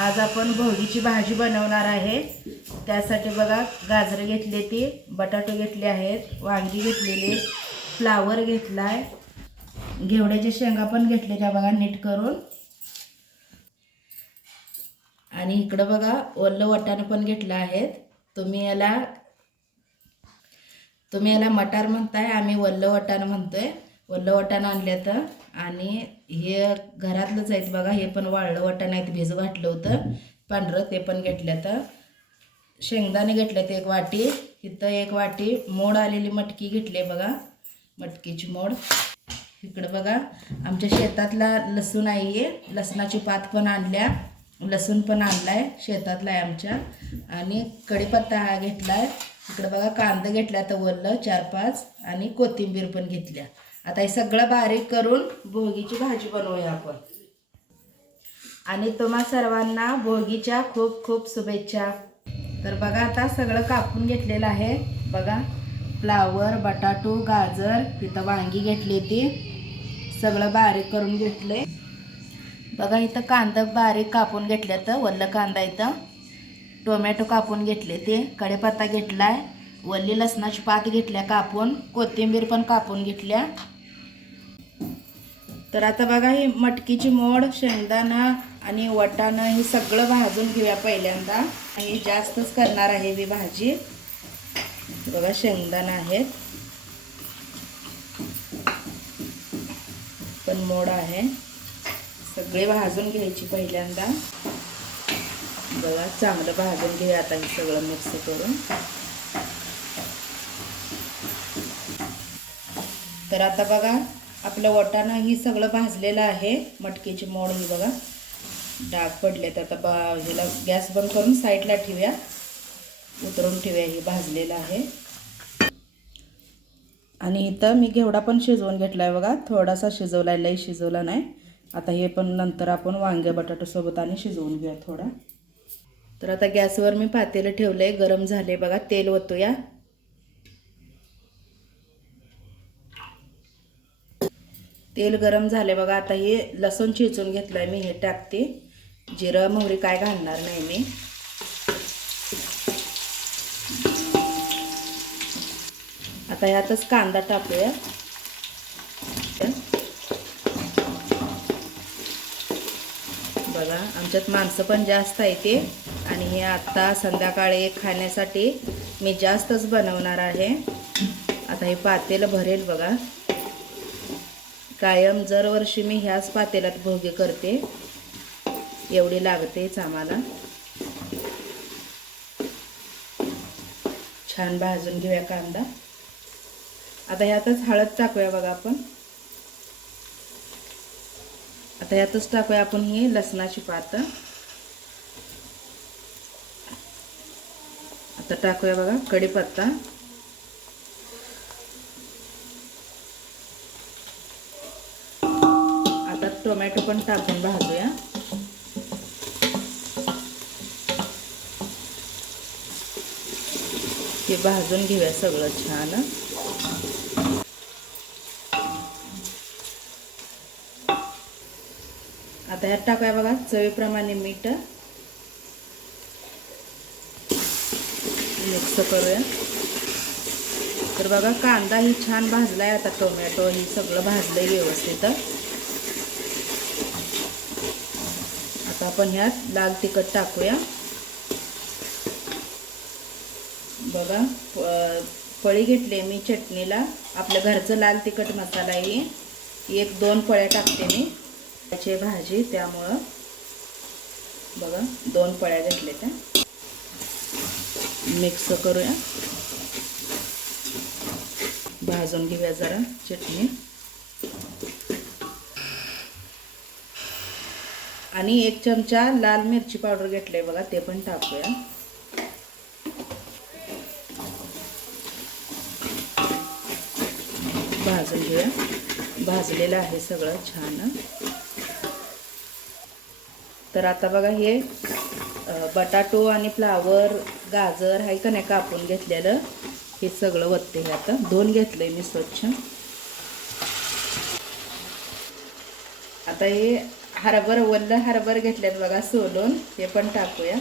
आज आपण भोगीची भाजी बनवणार आहे। त्यासाठी बघा गाजर घेतले, ती बटाटे घेतले आहेत, वांगी घेतलेले, फ्लावर घेतलाय, घेवड्याच्या शेंगा पण घेतले त्या बघा नीट करून, आणि इकडे बघा ओलं वाटाणे पण घेतले आहेत। तुम्ही याला मटार म्हणताय, आम्ही ओलं वाटाणे म्हणतोय। ओलं वाटाणे आणले तर, आणि हे घरातलंच आहेत बघा, हे पण वाळलं वाटाणे आहेत, भिजू घातलं होतं पांढरं, ते पण घेतलं तर। शेंगदाणे घेतलेत एक वाटी, इथं एक वाटी मोड आलेली मटकी घेतली बघा, मटकीची मोड। इकडे बघा आमच्या शेतातला लसूण आहे, लसणाची पात पण आणल्या, लसूण पण आणलाय, शेतातला आहे आमच्या, आणि कढीपत्ता हा घेतलाय। इकडे बघा कांदा घेतला तर वल्ल 4-5, आणि कोथिंबीर पण घेतल्या। आता हे सगळं बारीक करून भोगीची भाजी बनवूया आपण। आणि तुम्हा सर्वांना भोगीच्या खूप खूप शुभेच्छा। तर बघा आता सगळं कापून घेतलेलं आहे बघा, फ्लावर, बटाटो, गाजर, इथं वांगी घेतली, ती सगळं बारीक करून घेतले बघा। इथं कांदा बारीक कापून घेतले, तर वल्ल कांदा, इथं टोमॅटो कापून घेतले, ते कढीपत्ता घेतलाय, वल्ली लसणाची पात घेतल्या कापून, कोथिंबीर पण कापून घेतल्या। तर आता बघा ही मटकीची मोड, शेंगदाणा आणि वाटाणा हे सगळं भाजून घेऊया पहिल्यांदा। हे जास्तच करणार आहे ही भाजी बघा। शेंगदाणा आहेत पण मोड आहे, सगळे भाजून घ्यायची पहिल्यांदा बघा, चांगलं भाजून घेऊया आता हे सगळं मिक्स करून। तर आता बघा आपलं वाटाणा ही सगळं भाजलेलं आहे, मटकीची मोड ही बघा डाग पडलेत। आता ह्याला गॅस बंद करून साईडला ठेवूया, उतरून ठेवूया, हे भाजलेलं आहे। आणि इथं मी घेवडा पण शिजवून घेतलाय बघा, थोडासा शिजवलाय, लई शिजवला नाही। आता हे पण नंतर आपण वांगे बटाटे सोबत आणि शिजवून घेऊया थोडा। तर आता गॅसवर मी पातेलं ठेवलंय, गरम झाले बघा, तेल ओतूया। तेल गरम झाले बघा, आता हे लसूण चिचून घेतलंय मी, हे टाकते। जिरं मोहरी काय घालणार नाही मी। आता यातच कांदा टाकूया बघा, आमच्यात माणसं पण जास्त आहे ते, आणि हे आता संध्याकाळी खाण्यासाठी मी जास्तच बनवणार आहे। आता हे पातेलं भरेल बघा, कायम दरवर्षी मी ह्याच पातेल्यात भोगे करते, एवढी लागतेच आम्हाला। छान भाजून घेऊया कांदा। आता ह्यातच हळद टाकूया बघा आपण, आता ह्यातच टाकूया आपण ही लसणाची पात। आता टाकूया बघा कढीपत्ता, आता टोमॅटो पण टाकून भाजूया। हे भाजून घेऊया सगळं छान। आता ह्यात टाकूया बघा चवीप्रमाणे मीठ, मिक्स करूया। तर बघा कांदा ही छान भाजलाय, आता टोमॅटो ही सगळं भाजलंय व्यवस्थित। आता आपण ह्यात लाल तिखट टाकूया बघा, पळी घेतली मी चटणीला, आपल्या घरचं लाल तिखट मसाला आहे, 1-2 पळ्या टाकते मी, त्याची भाजी त्यामुळं बघा 2 पळ्या घेतल्या त्या। मिक्स करूया, भाजून घेऊया जरा चटणी, आणि 1 चमचा लाल मिरची पावडर घेतले बघा, ते पण टाकूया। भाजून घेऊया, भाजलेलं आहे सगळं छान। तर आता बघा हे बटाटो आणि फ्लावर, गाजर आहे का नाही कापून घेतलेलं, हे सगळं वत्ते हे आता धुवून घेतलंय मी स्वच्छ। आता हे वल्ल हरभर घेतल्यात बघा सोलून, ते पण टाकूया.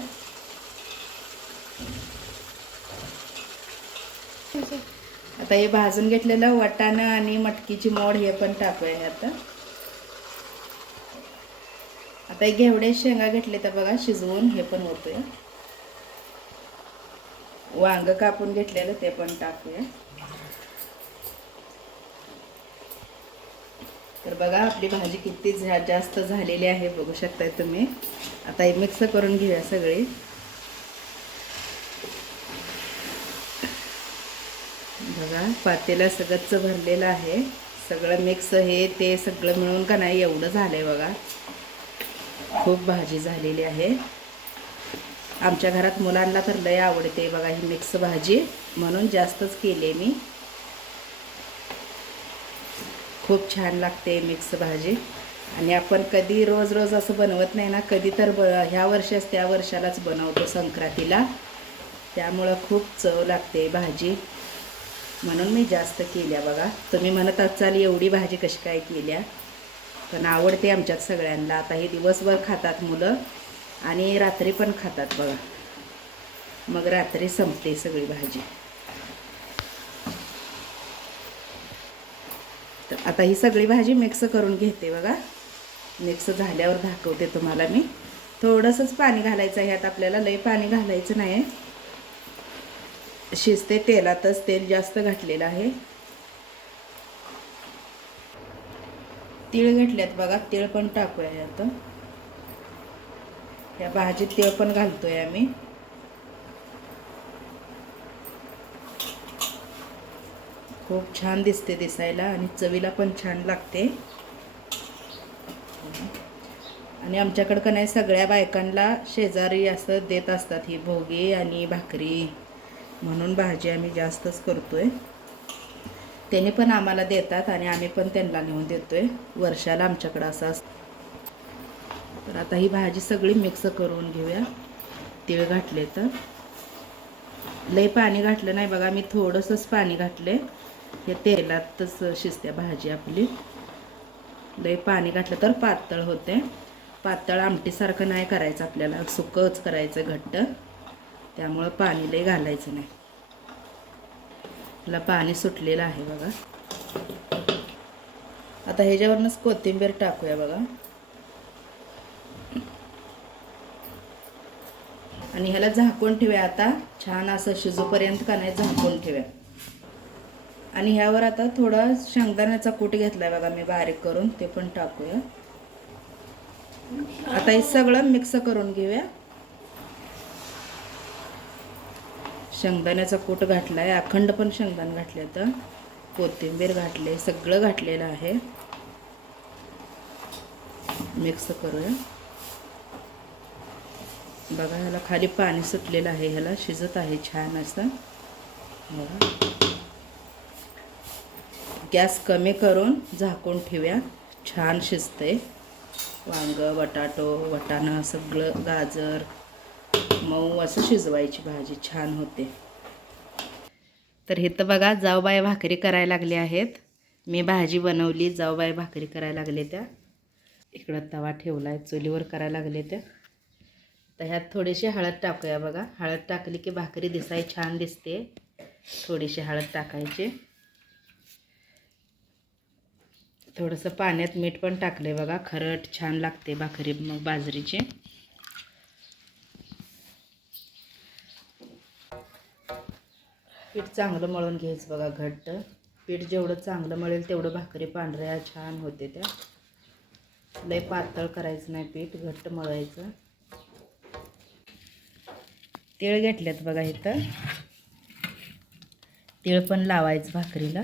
आता हे भाजून घेतलेलं वाटाणं आणि मटकीची मोड हे पण टाकूया आता. आता हे घेवडे शेंगा घेतले तर बघा शिजवून हे पण होतोय. वांग कापून घेतलेलं ते पण टाकूया. तर बघा आपली भाजी किती जास्त झालेली आहे बघू शकताय तुम्ही. आता हे मिक्स करून घेऊया सगळी. बघा पातेला सगळंच भरलेलं आहे. सगळं मिक्स हे ते सगळं मिळून का नाही एवढं झालंय बघा. खूप भाजी झालेली आहे. आमच्या घरात मुलांना तर लय आवडते बघा ही मिक्स भाजी, म्हणून जास्तच केली मी. खूप छान लागते मिक्स भाजी. आणि आपण कधी रोज रोज असं बनवत नाही ना, कधी तर ह्या वर्षाच त्या वर्षालाच बनवतो संक्रांतीला. त्यामुळं खूप चव लागते भाजी, म्हणून मी जास्त केल्या बघा. तुम्ही म्हणत असाल एवढी भाजी कशी काय केल्या, पण आवडते आमच्यात सगळ्यांना. आता हे दिवसभर खातात मुलं आणि रात्री पण खातात बघा. मग रात्री संपते सगळी भाजी. तर आता ही सगळी भाजी मिक्स करून घेते बघा. मिक्स झाल्यावर दाखवते तुम्हाला मी. थोडंसंच पाणी घालायचं आहे ह्यात आपल्याला, लई पाणी घालायचं नाही. शिजते तेलातच, तेल जास्त घातलेलं आहे. तीळ घेतल्यात बघा, तीळ पण टाकूया आता. या भाजीत तीळ पण घालतोय आम्ही. खूप छान दिसते दिसायला आणि चवीला पण छान लागते. आणि आमच्याकडं का नाही सगळ्या बायकांना शेजारी असं देत असतात ही भोगी आणि भाकरी, म्हणून भाजी आम्ही जास्तच करतोय. त्याने पण आम्हाला देतात आणि आम्ही पण त्यांना नेऊन देतोय. वर्षाला आमच्याकडं असं असतं. तर आता ही भाजी सगळी मिक्स करून घेऊया. तीळ घातले तर लई पाणी घातलं नाही बघा, मी थोडंसंच पाणी घातले. हे तेलातच शिजते भाजी आपली. लई पाणी घातलं तर पातळ होते. पातळ आमटीसारखं नाही करायचं आपल्याला, सुकंच करायचं घट्ट. त्यामुळं पाणी लई घालायचं नाही. त्याला पाणी सुटलेलं आहे बघा. आता ह्याच्यावरनंच कोथिंबीर टाकूया बघा. आणि ह्याला झाकून ठेवूया आता. छान असं शिजूपर्यंत का नाही झाकून ठेवूया. आणि ह्यावर आता थोडा शेंगदाण्याचा कूट घेतलाय बघा मी बारीक करून, ते पण टाकूया. आता हे सगळं मिक्स करून घेऊया. शेंगदाण्याचा कूट घातलाय, अखंड पण शेंगदाणे घातले, तर कोथिंबीर घातले, सगळं घातलेलं आहे. मिक्स करूया. बघा ह्याला खाली पाणी सुटलेलं आहे, ह्याला शिजत आहे छान असं. गॅस कमी करून झाकून ठेवूया. छान शिजते. वांग, बटाटो, वाटाणा सगळं, गाजर मऊ असं शिजवायची भाजी, छान होते. तर इथं बघा जाऊबाई भाकरी करायला लागले आहेत. मी भाजी बनवली, जाऊबाई भाकरी करायला लागले त्या. इकडं तवा ठेवला आहे, चुलीवर करायला लागले त्या. तर ह्यात थोडीशी हळद टाकूया बघा. हळद टाकली की भाकरी दिसाय छान दिसते. थोडीशी हळद टाकायची. थोडंसं पाण्यात मीठ पण टाकले बघा, खरट छान लागते भाकरी मग बाजरीची. पीठ चांगलं मळून घ्यायचं बघा घट्ट. पीठ जेवढं चांगलं मळेल तेवढं भाकरी पांढऱ्या छान होते त्या. लय पातळ करायचं नाही, पीठ घट्ट मळायचं. तीळ घेतल्यात बघा इथं. तीळ पण लावायचं भाकरीला,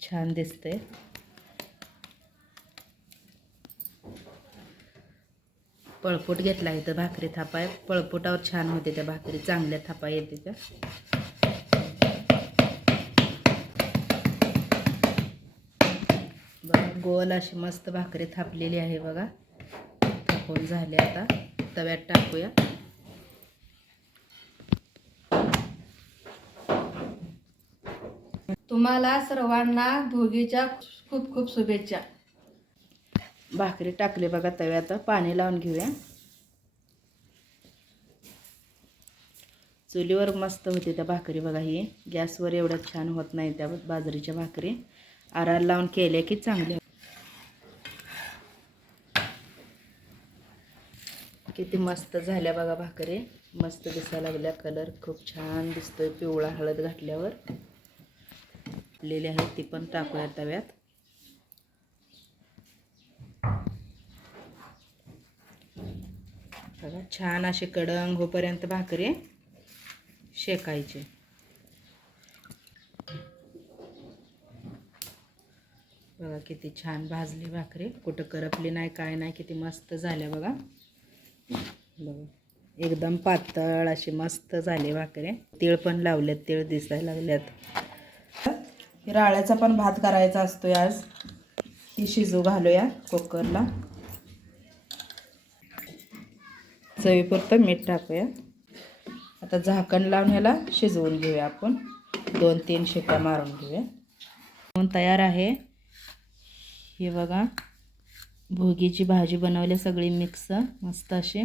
छान दिसते. पळपूट घेतला इथं भाकरी थापाय. पळपुटावर छान होते त्या भाकरी, चांगल्या थापा येते त्या. बघा गोल अशी मस्त भाकरी थापलेली आहे बघा. थापून झाले, आता तव्यात टाकूया. तुम्हाला सर्वांना भोगीच्या खूप खूप शुभेच्छा. भाकरी टाकली बघा तव्यात, पाणी लावून घेऊया. चुलीवर मस्त होते त्या भाकरी बघा. ही गॅसवर एवढ्या छान होत नाही त्या बाजरीच्या भाकरी. आराला लावून केल्या की चांगल्या. किती मस्त झाल्या बघा भाकरी. मस्त दिसायला लागल्या. कलर खूप छान दिसतोय पिवळा हळद घातल्यावर. लेली आहे ती पण टाकूया तव्यात. बघा छान अशी कडंग होईपर्यंत भाकरी शेकायची. बघा किती छान भाजली भाकरी. कुठं करपली नाही काय नाही. किती मस्त झाल्या बघा. बघा एकदम पातळ अशी मस्त झाली भाकरी. तीळ पण लावलेत. तीळ दिसायला लागल्यात. राळ्याचा पण भात करायचा असतोय आज. ती शिजू घालूया कुकरला. चवीपुरतं मीठ टाकूया. आता झाकण लावून ह्याला शिजवून घेऊया आपण. 2-3 शिट्ट्या मारून घेऊया. तयार आहे. हे बघा भोगीची भाजी बनवली सगळी मिक्स मस्त अशी.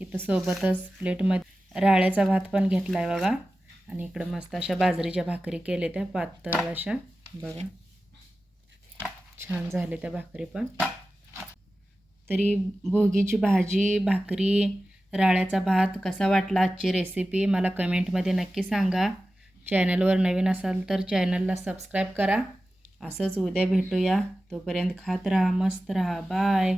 इथं सोबतच प्लेटमध्ये राळ्याचा भात पण घेतला आहे बघा. आणि इकडं मस्त अशा बाजरीच्या भाकरी केल्या त्या पातळ अशा. बघा छान झाले त्या भाकरी पण. तरी भोगीची भाजी, भाकरी, राळ्याचा भात कसा वाटला आजची रेसिपी मला कमेंटमध्ये नक्की सांगा. चॅनलवर नवीन असाल तर चॅनलला सबस्क्राईब करा. असंच उद्या भेटूया. तोपर्यंत खात राहा, मस्त राहा. बाय.